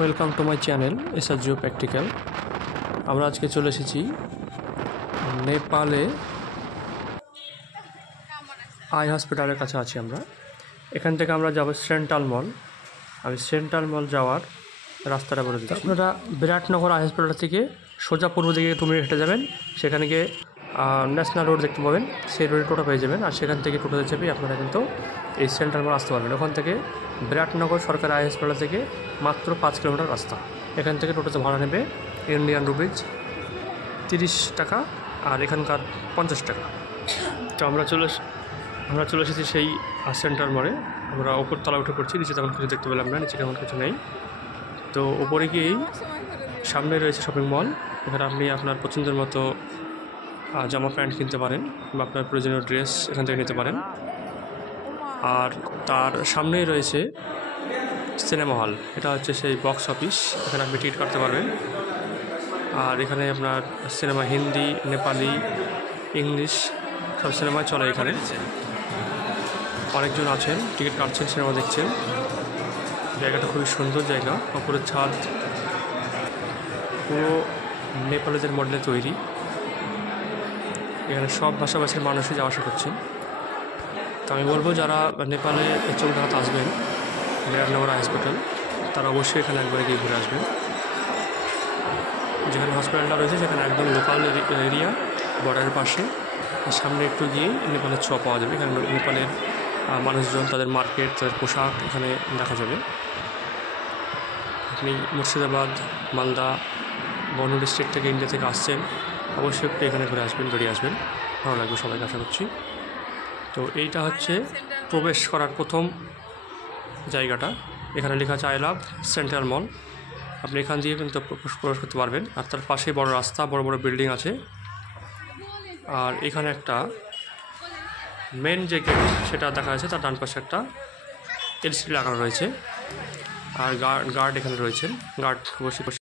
Welcome to my channel SR Jio practical. আমরা আজকে চলে এসেছি নেপালে আই হসপিটালের কাছে আছি আমরা। এখান থেকে আমরা যাব সেন্ট্রাল মল। আমি সেন্ট্রাল মল যাওয়ার রাস্তাটা বলে দিচ্ছি। আপনারা বিরাটনগর আই হসপিটাল থেকে সোজা পূর্ব দিকে 2 মিনিট হেঁটে যাবেন, সেখানে গিয়ে ন্যাশনাল রোড দেখতে পাবেন, সেই রোডে টোটো পেয়ে যাবেন। আর সেখান থেকে টোটোতে চেপে আপনারা কিন্তু এই সেন্ট্রাল মল আসতে পারবেন। ওখান থেকে বিরাটনগর সরকারি আই হসপিটাল থেকে মাত্র 5 কিলোমিটার রাস্তা। এখান থেকে টোটোতে ভাড়া নেবে ইন্ডিয়ান রুপিজ 30 টাকা, আর এখানকার 50 টাকা। তো আমরা চলে এসেছি সেই সেন্ট্রাল মলে। আমরা ওপর তলা উঠে পড়ছি, নিচে তেমন কিছু দেখতে পেলাম না, নিচে তেমন কিছু নেই। তো ওপরে গিয়েই সামনে রয়েছে শপিং মল। এখানে আপনি আপনার পছন্দের মতো জামা প্যান্ট কিনতে পারেন বা আপনার প্রয়োজনীয় ড্রেস এখান থেকে নিতে পারেন। আর তার সামনেই রয়েছে সিনেমা হল। এটা হচ্ছে সেই বক্স অফিস, এখানে আপনি টিকিট কাটতে পারবেন। আর এখানে আপনার সিনেমা হিন্দি, নেপালি, ইংলিশ সব সিনেমায় চলে। এখানে অনেকজন আছেন, টিকিট কাটছেন, সিনেমা দেখছেন। জায়গাটা খুবই সুন্দর জায়গা। ওপরের ছাদ পুরো নেপালিদের মডেলে তৈরি। এখানে সব ভাষাভাষীর মানুষই যাওয়া আসা করছেন। তো আমি বলবো যারা নেপালে চৌরাহাট আসবেন, বিরাটনগর হসপিটাল, তারা অবশ্যই এখানে একবারে গিয়ে ঘুরে আসবেন। যেখানে হসপিটালটা রয়েছে সেখানে একদম লোকাল এরিয়া, বর্ডারের পাশে। সামনে একটু গিয়েই নেপালের ছোঁয়া পাওয়া যাবে। এখানে নেপালের মানুষজন, তাদের মার্কেট, তাদের পোশাক এখানে দেখা যাবে। আপনি মুর্শিদাবাদ, মালদা, বর্ণ ডিস্ট্রিক্ট থেকে, ইন্ডিয়া থেকে আসছেন, অবশ্যই একটু এখানে ঘুরে আসবেন, বেরিয়ে আসবেন, ভালো লাগবে সবাইকে আশা করছি। তো এইটা হচ্ছে প্রবেশ করার প্রথম জায়গাটা। এখানে লেখা আছে আই লাভ সেন্ট্রাল মল। আপনি এখান দিয়ে কিন্তু প্রবেশ করতে পারবেন। আর তার পাশেই বড় রাস্তা, বড় বড় বিল্ডিং আছে। আর এখানে একটা মেন যে গেট সেটা দেখা যাচ্ছে, তার ডান পাশে একটা এলসিডি লাগানো রয়েছে। আর গার্ড এখানে রয়েছেন, গার্ড বসে